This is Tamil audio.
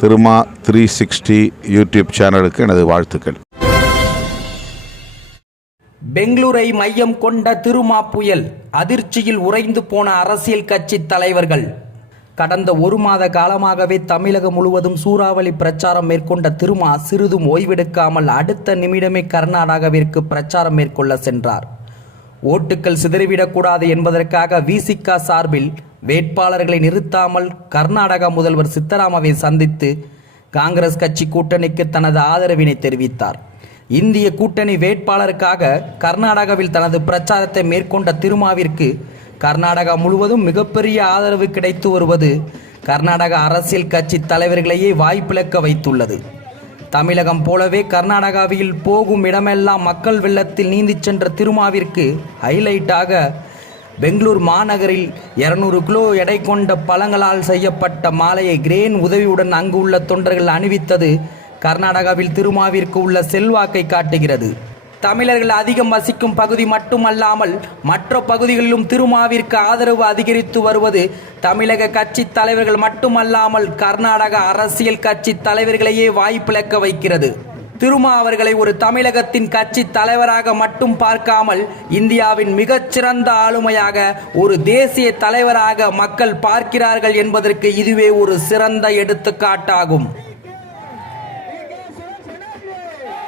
திருமா த்ரீ சிக்ஸ்டி யூடியூப் சேனலுக்கு எனது வாழ்த்துக்கள். பெங்களூரை மையம் கொண்ட திருமா புயல் அதிர்ச்சியில் உறைந்து போன அரசியல் கட்சி தலைவர்கள். கடந்த ஒரு மாத காலமாகவே தமிழகம் முழுவதும் சூறாவளி பிரச்சாரம் மேற்கொண்ட திருமா சிறிதும் ஓய்வெடுக்காமல் அடுத்த நிமிடமே கர்நாடகாவிற்கு பிரச்சாரம் மேற்கொள்ள சென்றார். ஓட்டுக்கள் சிதறிவிடக்கூடாது என்பதற்காக விசிகா சார்பில் வேட்பாளர்களை நிறுத்தாமல் கர்நாடக முதல்வர் சித்தராமவை சந்தித்து காங்கிரஸ் கட்சி கூட்டணிக்கு தனது ஆதரவினை தெரிவித்தார். இந்திய கூட்டணி வேட்பாளருக்காக கர்நாடகாவில் தனது பிரச்சாரத்தை மேற்கொண்ட திருமாவிற்கு கர்நாடகா முழுவதும் மிகப்பெரிய ஆதரவு கிடைத்து வருவது கர்நாடக அரசியல் கட்சி தலைவர்களையே வாய்ப்பிழக்க வைத்துள்ளது. தமிழகம் போலவே கர்நாடகாவில் போகும் இடமெல்லாம் மக்கள் வெள்ளத்தில் நீந்தி சென்ற திருமாவிற்கு ஹைலைட்டாக பெங்களூர் மாநகரில் 200 கிலோ எடை கொண்ட பழங்களால் செய்யப்பட்ட மாலையை கிரேன் உதவியுடன் அங்கு உள்ள தொண்டர்கள் அணிவித்தது கர்நாடகாவில் திருமாவிற்கு உள்ள செல்வாக்கை காட்டுகிறது. தமிழர்கள் அதிகம் வசிக்கும் பகுதி மட்டுமல்லாமல் மற்ற பகுதிகளிலும் திருமாவிற்கு ஆதரவு அதிகரித்து வருவது தமிழக கட்சி தலைவர்கள் மட்டுமல்லாமல் கர்நாடக அரசியல் கட்சி தலைவர்களையே வாய்ப்பிழக்க வைக்கிறது. திருமா அவர்களை ஒரு தமிழகத்தின் கட்சி தலைவராக மட்டும் பார்க்காமல் இந்தியாவின் மிகச்சிறந்த ஆளுமையாக ஒரு தேசிய தலைவராக மக்கள் பார்க்கிறார்கள் என்பதற்கு இதுவே ஒரு சிறந்த எடுத்துக்காட்டாகும்.